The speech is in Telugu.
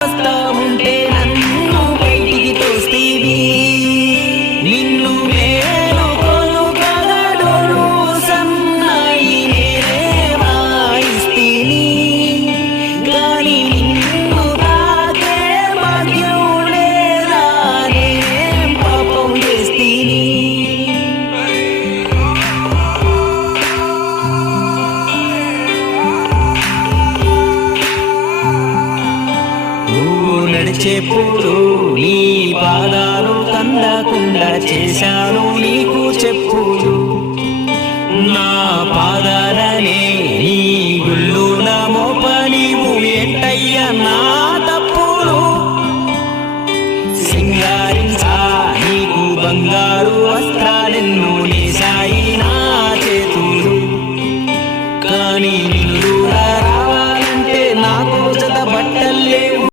ఉంటే నన్ను బయటికి తోస్తీవి నిన్ను మేలుకొను కగడోలు సన్నాయి నేనే వాయిస్తీని గాని నిన్ను తాకే భాగ్యం లేదా నేనేం పాపం చేస్తీని నడిచేప్పుడు నీ పాదాలు కందకుండా చేశాను నీకు చెప్పులు నా పాదాలనే